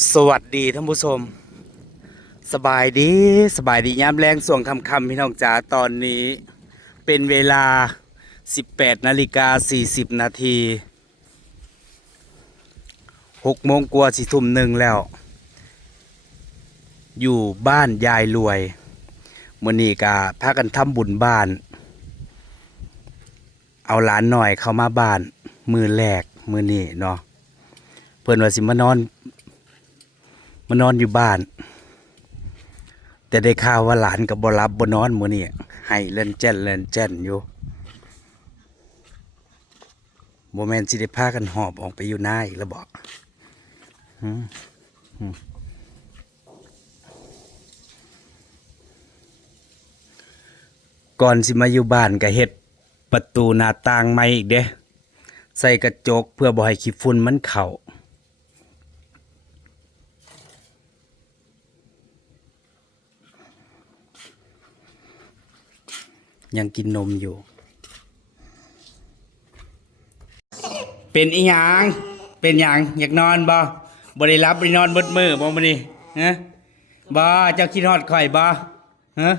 สวัสดีท่านผู้ชมสบายดียามแรงส่วงคำพี่น้องจ๋าตอนนี้เป็นเวลา 18:40 นาที6 โมงกว่าสิทุ่มหนึ่งแล้วอยู่บ้านยายรวยมื้อนี้ก็พากันทำบุญบ้านเอาหลานหน่อยเข้ามาบ้านมือแรกมื้อนี้เนาะเพิ่นว่าสิมานอนอยู่บ้านแต่ได้ข่าวว่าหลานกับบ่รับบ่นอนมื้อนี้ให้เล่นแจ้นอยู่บ่แม่นสิได้พากันหอบออกไปอยู่นาอีกแล้วบ่หืมก่อนสิมาอยู่บ้านก็เฮ็ดประตูหน้าต่างใหม่อีกเด้ใส่กระจกเพื่อบ่ให้ขี้ฝุ่นมันเข้ายังกินนมอยู่เป็นอีหยังเป็นหยังอยากนอนบ่ได้รับบ่ได้นอนเบิดมื้อบ่มื้อนี้ฮะบ่เจ้าคิดฮอดข่อยบ่ฮะ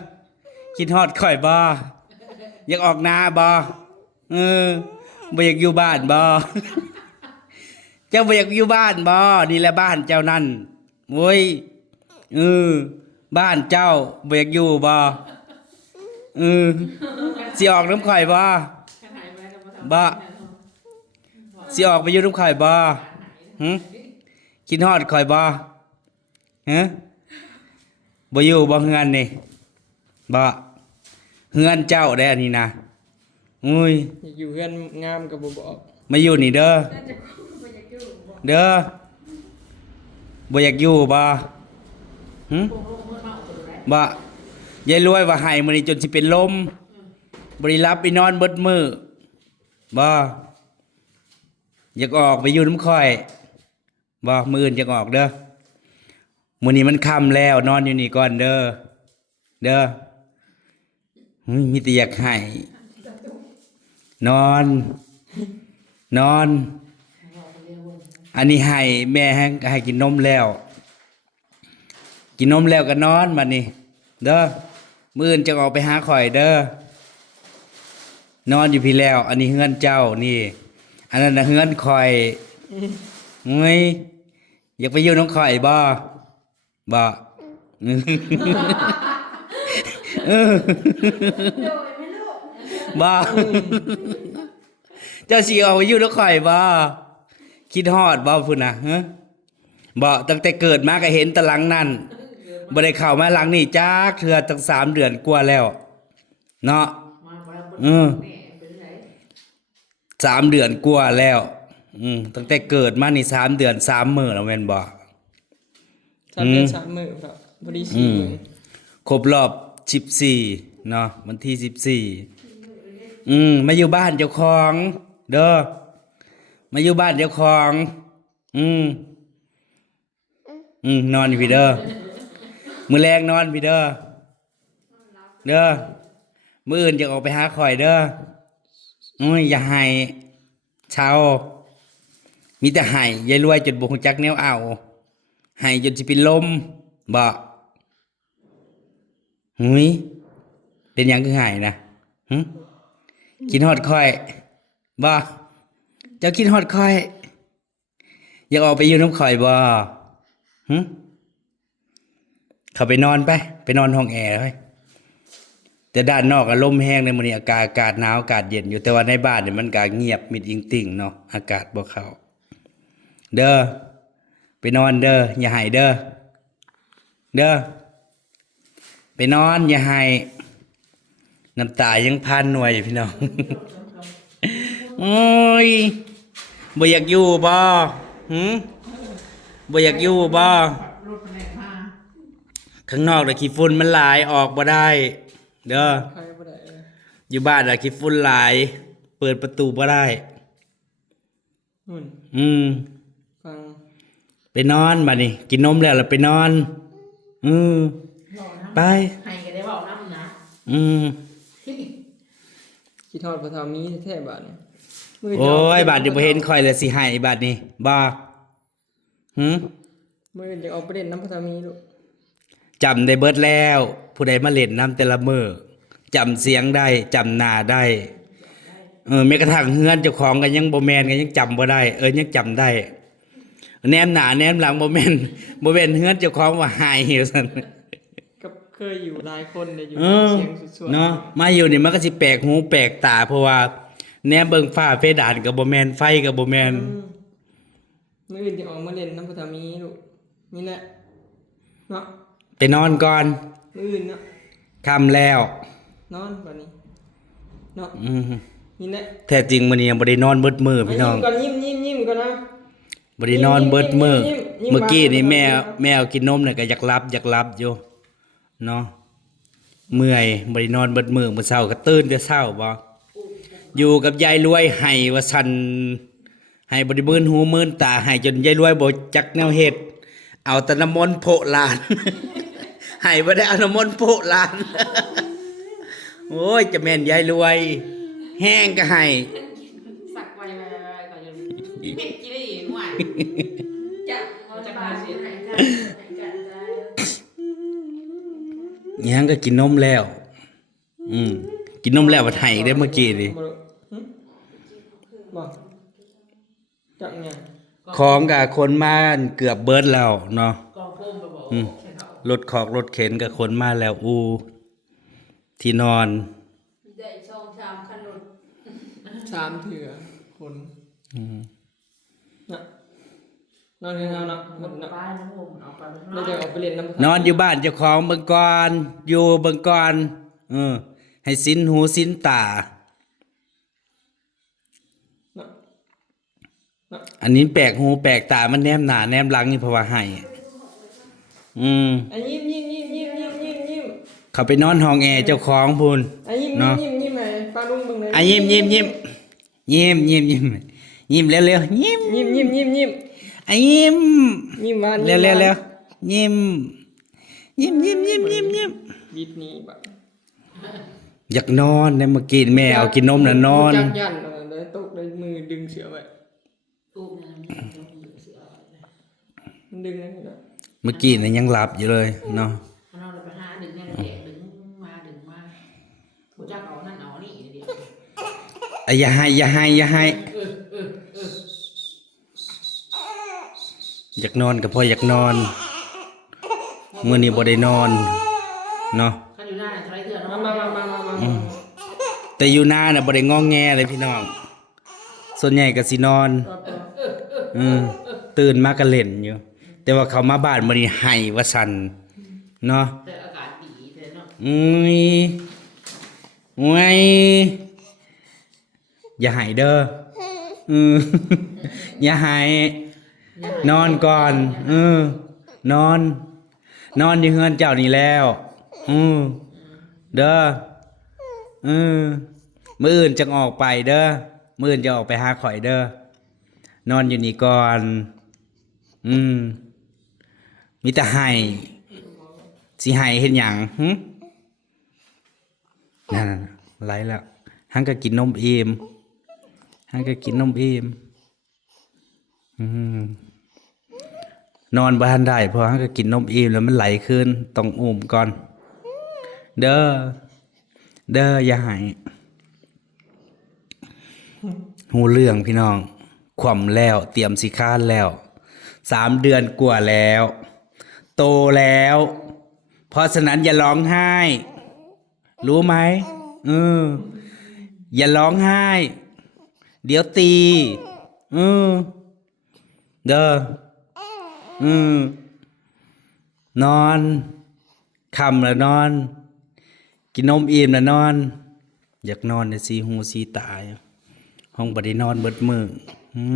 คิดฮอดข่อยบ่อยากออกนาบ่เออบ่อยากอยู่บ้านบ่เจ้าบ่อยากอยู่บ้านบ่นี่แหละบ้านเจ้านั่นโว้ยเออบ้านเจ้าบ่อยากอยู่บ่เออสิออกน้ำข่อยบ่สิออกไปอยู่น้ำข่อยบ่หึคิดฮอดข่อยบ่ฮะบ่อยู่บ่เฮือนนี่บ่เฮือนเจ้าได้อันนี้นะอุ้ยอยู่เพื่อนงามกับบอก มาอยู่นี่เด้อเด้อบ่อยากอยู่บ่หึบ่ยายรวยว่าให้มื้อนี้จนสิเป็นลมบ่ได้รับไปนอนเบิดมื้อบ่อยากออกไปอยู่น้ำข่อยบ่มื้ออื่นจะออกเด้อมื้อนี้มันค่ำแล้วนอนอยู่นี่ก่อนเด้อมีแต่อยากให้นอนอันนี้ให้แม่ให้กินนมแล้วกินนมแล้วก็นอนบัดนี้เด้อมื้ออื่นจะออกไปหาข่อยเด้อนอนอยู่พี่แล้วอันนี้เฮือนเจ้านี่อันนั้นน่ะเฮือนข่อยเฮ้ยอยากไปอยู่น้องข่อยบ่เออบ่เจ้าสิออกไปอยู่น้องข่อยบ่คิดฮอดบ่พุ่นน่ะฮะบ่ตั้งแต่เกิดมาก็เห็นแต่หลังนั่นบ่ได้เข้ามาหลังนี่จักเทื่อตั้ง3 เดือนกว่าแล้วเนาะ3 เดือนกว่าแล้วตั้งแต่เกิดมานี่3 เดือน3 มื้อแล้วแม่นบ่3 เดือน 3 มื้อครับบ่ได้4 มื้อครบรอบ14เนาะวันที่14มาอยู่บ้านเจ้าของเด้อมาอยู่บ้านเจ้าของนอนอยู่พี่เด้อมื้อแลงนอนพี่เด้อมื้ออื่นจะออกไปหาข่อยเด้ออย่าให้เช้ามีแต่ให้ยายรวยจนบ่ฮู้จักแนวเอาให้จนสิเป็นลมบ่หุยเป็นหยังคือให้นะหึกินฮอดข่อยบ่เจ้ากินฮอดข่อยอยากออกไปอยู่น้ำข่อยบ่หึเข้าไปนอนไปนอนห้องแอร์เฮ้ยแต่ด้านนอกลมแห้งในมื้อนี้อากาศหนาวอากาศเย็นอยู่แต่ว่าในบ้านนี่มันก็เงียบมิดอิงติ่งเนาะอากาศบ่เข้าเด้อไปนอนเด้ออย่าให้เด้อไปนอนอย่าให้น้ำตายังพานหน่วยพี่น้อง โอ้ยบ่อยากอยู่บ่บ่อยากอยู่บ่ข้างนอกน่ะขี้ฝุ่นมันหลายออกบ่ได้เด้อใครบ่ได้อยู่บ้านน่ะขี้ฝุ่นหลายเปิดประตูบ่ได้ฟังไปนอนบัดนี้กินนมแล้วไปนอนไปให้ก็ได้บอกน้ำนะคิดฮอดบ่เท่ามีแท้บาดนี้โอ้ยบาดนี้บ่เห็นข่อยแล้วสิให้บาดนี้บ่ มื้ออื่นจะออกไปเล่นน้ำพัทมีลูก จำได้เบิดแล้ว ผู้ใดมาเล่นน้ำแต่ละมื้อจำเสียงได้จำหน้าได้แม้กระทั่งเฮือนเจ้าของก็ยังบ่แม่นก็ยังจำบ่ได้ยังจำได้แนมหน้าแนมหลังบ่แม่นเฮือนเจ้าของว่าหายว่าซั่น กับเคยอยู่หลายคนเลยอยู่ เออ เสียงสุดๆ เนาะมาอยู่นี่มันก็สิแปลกหูแปลกตาเพราะว่าแนมเบิ่งฟ้าเพดานก็บ่แม่นไฟก็บ่แม่น มื้ออื่นจะออกมาเล่นน้ำพัทมีลูกนี่แหละเนาะ ไปนอนก่อน มื้ออื่นเนาะ ค่ำแล้ว นอนบัดนี้เนาะ อือ นี่แหละ แท้จริงมื้อนี้ยังบ่ได้นอนเบิดมื้อพี่น้อง ยิ้มก่อนยิ้มก่อนนะ บ่ได้นอนเบิดมื้อ ยิ้ม เมื่อกี้นี่ ยิ้ม แม่เอากินนมเนี่ยก็อยากหลับอยู่เนาะเมื่อยบ่ได้นอนเบิดมื้อมื้อเช้าก็ตื่นแต่เช้าบ่อยู่กับยายรวยให้ว่าซั่นให้บ่ได้มื่นหูมื่นตาให้จนยายรวยบ่จักแนวเฮ็ดเอาแต่น้ำมนต์โพะหลาน ให้บ่ได้เอาน้ำมนต์โพะหลาน โอ้ยจะแม่นยายรวย แห้งก็ให้ สักไว้ก่อนจะเม็ดกี่ได้หน่วยจะเขาจะพาเสียหายใจ ยังก็กินนมแล้ว กินนมแล้วว่าให้ได้เมื่อกี้นี่ บ่ลูกหึบ่จักเนี่ย ของกับคนมาเกือบเบิดแล้วเนาะ กองโค้งไปบอก รถขอกรถเข็นกับคนมาแล้วที่นอน ได้ช่องชามขนม 3เถื่อคนน่ะนอนเฮือนเฮาเนาะหมดเนาะ ป้ายน้ำผมเอาไป เราจะออกไปเล่นน้ำพัท นอนอยู่บ้านเจ้าของเบิ่งก่อนอยู่เบิ่งก่อนให้สินหูสินตา เนาะเนาะ อันนี้แปลกหูแปลกตามันแนมหน้าแนมหลังนี่เพราะว่าให้อ่ะยิ้ม เขาไปนอนห้องแอร์เจ้าของพูน อ่ะยิ้ม เนาะ ให้ป้าลุงเบิ่งเลย อ่ะยิ้มเร็วๆยิ้ม ยิ้ม อ่ะยิ้ม ยิ้มหวาน เร็วยิ้มบิดนี้บัด อยากนอนเนี่ยเมื่อกี้แม่เอากินนมน่ะนอน จักยันเลยตกเลยมือดึงเสือไว้ ตู้เนี่ยเสือ มันดึงนั่นนี่เนาะ เมื่อกี้น่ะยังหลับอยู่เลยเนาะ เราไปหาดึงเนี่ยเด็กดึงมาผู้จ้าเอานั่นเอานี่เดียว อ่ะอย่าให้อยากนอนก็พออยากนอนมื้อนี้บ่ได้นอนเนาะ ขันอยู่หน้าใช้เถื่อน มา แต่อยู่หน้าน่ะบ่ได้งอแงเลยพี่น้อง ส่วนใหญ่ก็สินอนตื่นมาก็เล่นอยู่ แต่ว่าเขามาบ้านมื้อนี้ให้ว่าซั่นเนาะ แต่อากาศดีแต่เนาะ อย่าให้เด้ออย่าให้นอนก่อนนอนอยู่เฮือนเจ้านี่แล้วเด้อมื้ออื่นจังออกไปเด้อมื้ออื่นจะออกไปหาข่อยเด้อนอนอยู่นี่ก่อนมีแต่ให้สิให้เฮ็ดหยังนั่นไหลแล้วหังก็กินนมอิ่มนอนบ่ทันได้เพราะหังก็กินนมอิ่มแล้วมันไหลขึ้นต้องอุ้มก่อนเด้ออย่าให้หูเรื่องพี่น้องขว่ำแล้วเตรียมสิคร้านแล้ว3 เดือนกว่าแล้วโตแล้วเพราะฉะนั้นอย่าร้องไห้รู้ไหมอย่าร้องไห้ เดี๋ยวตีเด้อนอนค่ำแล้วนอน กินนมอิ่มแล้วนอน อยากนอนในสีหูสีตาอยู่ห้องบ่ได้นอนเบิดมื้อ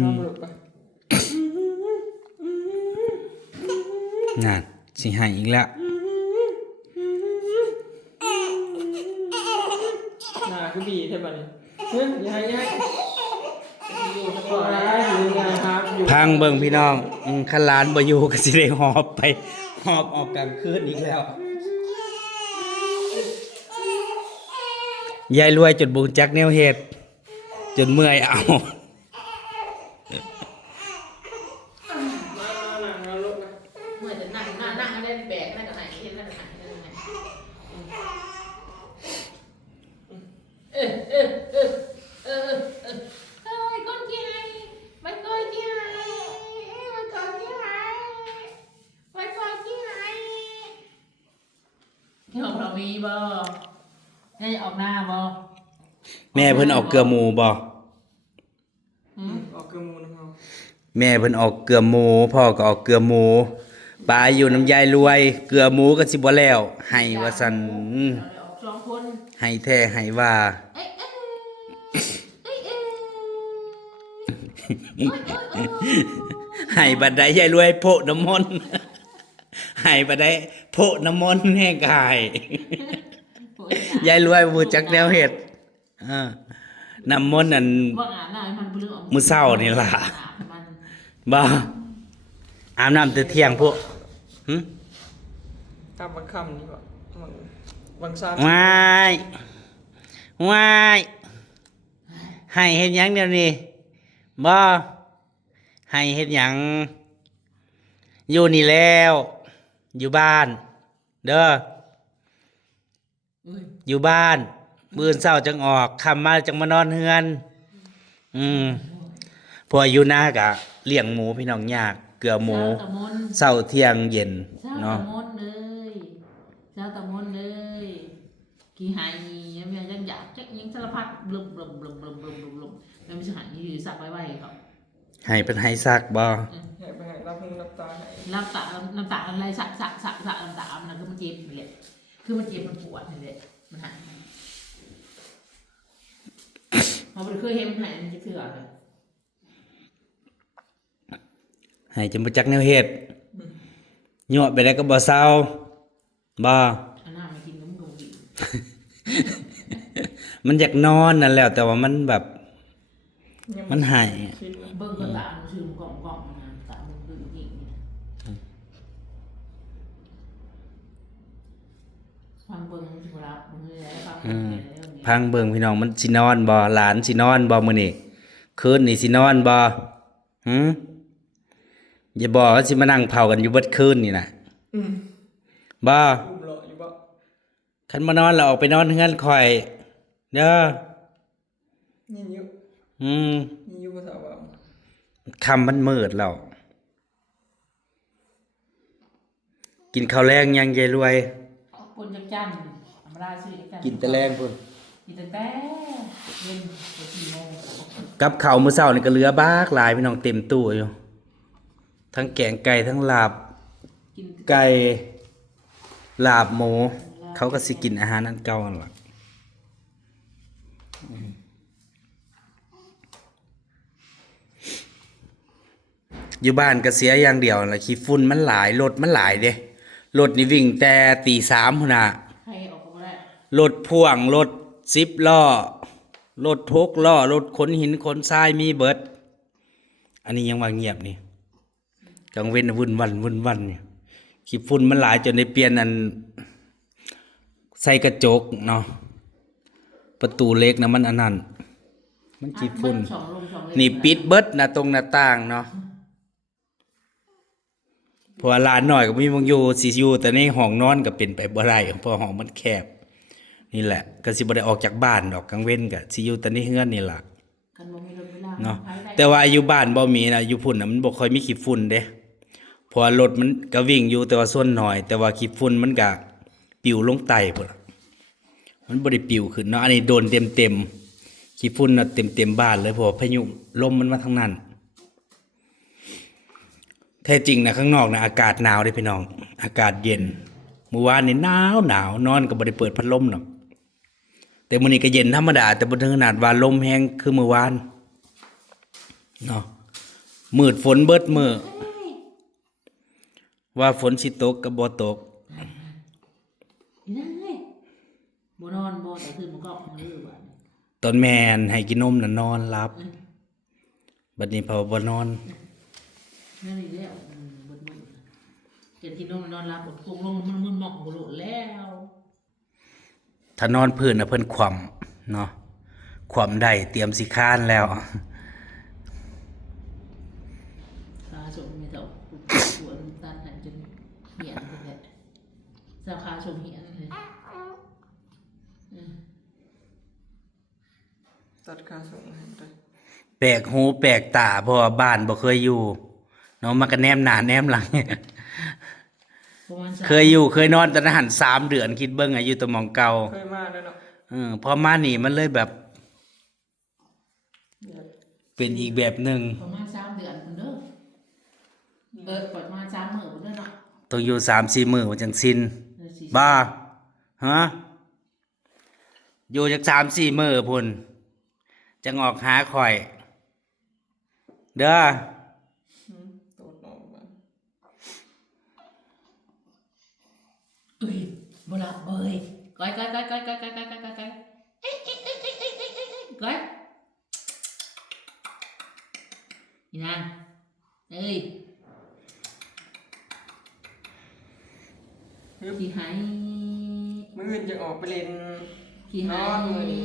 มาลูกไป นั่นสิให้อีกแล้ว หน้าคือบีใช่ป่ะนี่อย่าให้อยู่ตะกอนอยู่ไงครับอยู่ พังเบิ่งพี่น้องคันหลานบ่อยู่ก็สิได้หอบไปหอบออกกลางคืนอีกแล้วยายรวยจนบ่รู้จักแนวเฮ็ดจนเมื่อยเอา มาหนังแล้วลูกนะ con kia hay mấy coi kia hay mấy coi kia hay mấy coi kia hay cái hộp là mì bò đây ọt na bò แม่เพิ่นออกเกลือหมูบ่ ออกเกลือมูนะครับ แม่เพิ่นออกเกลือหมูพ่อก็ออกเกลือหมูปลาอยู่น้ำยายรวย เกลือหมูก็สิบ่แล้วให้ว่าซั่น ออกสองคน ให้แท้ให้ว่า ให้บัดใดยายรวยโพะน้ำมนต์ให้บัดใดโพะน้ำมนต์แห้งกาย ยายรวยบ่จักแนวเฮ็ดน้ำมนต์นั่น บ่อาบน้ำมันเปลือก มื้อเช้านี่ล่ะ มัน บ่อาบน้ำแต่เที่ยงพวกหึ ตามบางคำนี่บ่บางซา ว้ายว้ายให้เฮ็ดหยังเดี๋ยวนี้บ่ให้เฮ็ดหยังอยู่นี่แล้ว อยู่บ้าน เด้ออยู่บ้านมื้อเช้าจังออกค่ำมาจังมานอนเฮือนพออยู่นาก็เลี้ยงหมูพี่น้องยากเกลือหมูเช้าเที่ยงเย็น เนาะ เนาะ ตะมนเลยเจ้าตะมนเลยกี่หายยังยังอยากจักยิงสารพัดบลุมแล้วมันจะหายยืดสักไว้ครับ ให้เพิ่นให้ซักบ่ ให้ไปให้รับหูรับตาให้ น้ำตาอะไรสักน้ำตามันคือมันเจ็บนี่แหละคือมันเจ็บมันปวดนี่แหละมันหายพอมันเคยเห็นมันหายมันจะเถื่อนเลย ให้จนบ่จักแนวเฮ็ดยั่วไปได้ก็บ่เซาบ่ อันนั้นมากินน้ำกงดิ มันอยากนอนนั่นแหละแต่ว่ามันแบบมันหาย เบิ่งก็ตามชื่อกล่องนะตามมันคือจริงฟังเบิ่งสิบ่รับมือแล้วฟัง พังเบิ่งพี่น้องมันสินอนบ่หลานสินอนบ่มื้อนี้คืนนี้สินอนบ่อย่าบอกว่าสิมานั่งเผากันอยู่เบิดคืนนี่น่ะบ่ อุ้มเลาะอยู่บ่ คันมานอนแล้วออกไปนอนเฮือนข่อยเด้อ นี่อยู่ นี่อยู่ภาษาว่า ค่ำมันมืดแล้วกินข้าวแรงยังยายรวย ปนจักจันธรรมดาซื้อจักจัน กินแต่แรงพุ่น กินแต่เย็น4 โมง กับข้าวมื้อเช้านี่ก็เหลือบากหลายพี่น้องเต็มตู้อยู่ทั้งแกงไก่ทั้งลาบ กิน ไก่ลาบหมูเขาก็สิกินอาหารนั้นเก่านั่นล่ะอยู่บ้านก็เสียอย่างเดียวล่ะขี้ฝุ่นมันหลายรถมันหลายเด้รถนี่วิ่งแต่ตี 3พุ่นน่ะ ใครออกก็ได้ รถพ่วงรถ10 ล้อรถ6 ล้อรถขนหินขนทรายมีเบิดอันนี้ยังว่าเงียบนี่กลางเว้นวุ่นวันนี่ขี้ฝุ่นมันหลายจนได้เปลี่ยนอันใส่กระจกเนาะประตูเล็กนะมันอันนั้นมันขี้ฝุ่น สองลงสองเล็ก นี่ปิดเบิดหน้าตรงหน้าต่างเนาะเพราะว่าหลานน้อยก็มีบางอยู่สิอยู่แต่ในห้องนอนก็เป็นไปบ่ได้เพราะห้องมันแคบนี่แหละก็สิบ่ได้ออกจากบ้านดอกกลางเว้นก็สิอยู่แต่ในเฮือนนี่ล่ะ กันบ่มีรถเวลา เนาะ ไปได้ แต่ว่าอยู่บ้านบ่มีนะอยู่พุ่นน่ะมันบ่ค่อยมีขี้ฝุ่นเด้เพราะว่ารถมันก็วิ่งอยู่แต่ว่าส่วนน้อย แต่ว่าขี้ฝุ่นมันก็ปลิวลงใต้พุ่นล่ะมันบ่ได้ปลิวขึ้นเนาะอันนี้โดนเต็มๆขี้ฝุ่นน่ะเต็มบ้านเลยเพราะว่าพายุลมมันมาทางนั้นแท้จริงนะข้างนอกนะอากาศหนาวเด้พี่น้องอากาศเย็นเมื่อวานนี่หนาวนอนก็บ่ได้เปิดพัดลมหรอกแต่มื้อนี้ก็เย็นธรรมดาแต่บ่ถึงขนาดว่าลมแรงคือเมื่อวานเนาะมืดฝนเบิดมื้อว่าฝนสิตกก็บ่ตก นี่นั่นเลยบ่นอนบ่แต่คืนมันก็มาเรื่อย ตอนแม่นให้กินนมน่ะนอนหลับบัดนี้พอบ่นอน นั่นนี่แล้วเบิดมื้อเกินที่นอนรับบ่คงลงมันหมอกบ่โลดแล้ว ถ้านอนพื้นน่ะเพิ่นคว่ำเนาะคว่ำได้เตรียมสิค้านแล้ว ขาส่งไม่เท่าปวดตันหันจนเหี่ยนไปเลยสาขาส่งเหี่ยนเลย ตัดค่าส่งให้ได้ แปลกหูแปลกตาเพราะว่าบ้านบ่เคยอยู่เนาะมันก็แนมหน้าแนมหลัง ประมาณ เคยอยู่เคยนอนตอนนั้นหัน3 เดือนคิดเบิ่งอายุแตะหมองเก่า เคยมาแล้วเนาะ พอมานี่มันเลยแบบเป็นอีกแบบหนึง ประมาณ3 เดือนพุ่นเด้อประมาณ3 มื้อพุ่นเด้อเนาะ ต้องอยู่3-4 มื้อว่าจังสิ้น เออสิ บ้าฮะอยู่จัก3-4 มื้อพุ่นจังออกหาข่อย เด้อ โตดออกมา เอ้ยบ่ละเอ้ยก้อยก้อยนี่นางเอ้ย ฮึบ ขี้หาย มื้ออื่นจะออกไปเล่น ขี้หาน อนมื้อนี้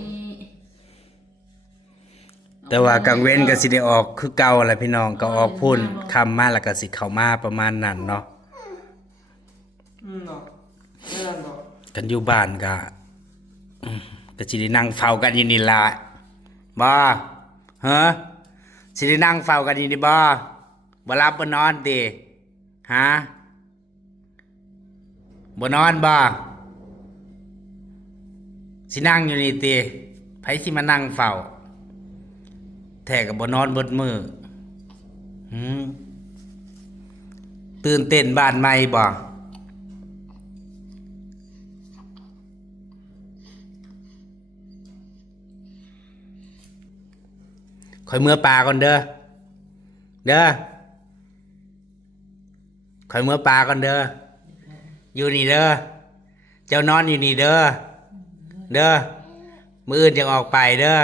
แต่ว่ากลางเว้นก็สิได้ออกคือเก่าแหละพี่น้องก็ออกพุ่นค่ำมาแล้วก็สิเข้ามาประมาณนั้นเนาะ เนาะไม่นั่นเนาะ กันอยู่บ้านก็ก็สิได้นั่งเฝ้ากันอยู่นี่ล่ะบ่ฮะสิได้นั่งเฝ้ากันอยู่นี่บ่บ่หลับบ่นอนติฮะบ่นอนบ่สินั่งอยู่นี่ติไผสิมานั่งเฝ้าแท้ก็บ่นอนเบิดมื้อตื่นเต้นบ้านใหม่บ่ข่อยเมื่อป่าก่อนเด้อข่อยเมื่อป่าก่อนเด้ออยู่นี่เด้อเจ้านอนอยู่นี่เด้อมื้ออื่นจะออกไปเด้อ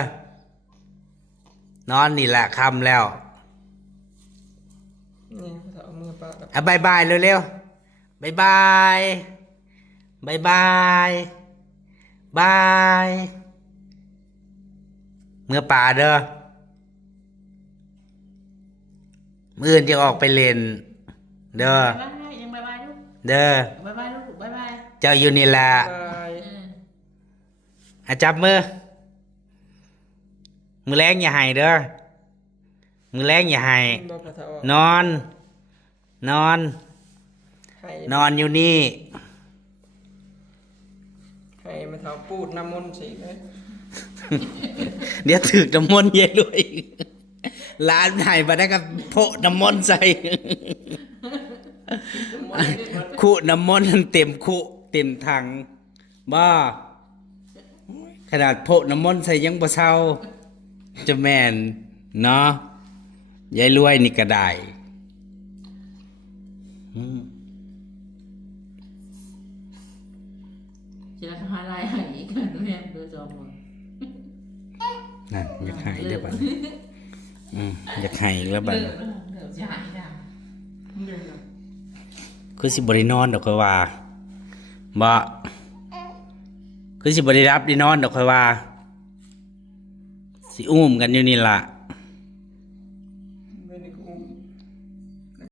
นอนนี่แหละค่ำแล้ว นี่ภาษาเอามือปากกับ บายบายเร็วๆบายบายเมื่อป่าเด้อมื้ออื่นจะออกไปเล่นเด้อ บ๊ายบายยังบ๊ายบายลูก เด้อ บ๊ายบายลูกบ๊ายบาย เจ้าอยู่นี่แหละ บาย จับมือแรงอย่าให้เด้อมือแรงอย่าให้ บอกภาษาออก นอน ให้ นอนอยู่นี่ ให้มาเท้าปูดน้ำมนต์สิเลย เดี๋ยวถึกน้ำมนต์เย็นเลยร้านไหนมาได้กับโพะน้ำมนต์ใส่ คุน้ำมนต์มันเต็มคุเต็มถังบ้าขนาดโพะน้ำมนต์ใส่ยังบ่เศร้าจะแม่นเนาะยายรวยนี่ก็ได้จะทำอะไรให้อีกกันแม่ดูจอม นั่นอยากหายเด้อบัดนี้อยากหายอีกแล้วบัด เลิ นี้ กเลิกจะหายจ้ะ เดี๋ยวนะ คือสิบ่ได้นอนดอกค่อยว่าบ่คือสิบ่ได้รับได้นอนดอกค่อยว่าสิอุ้มกันอยู่นี่ล่ะ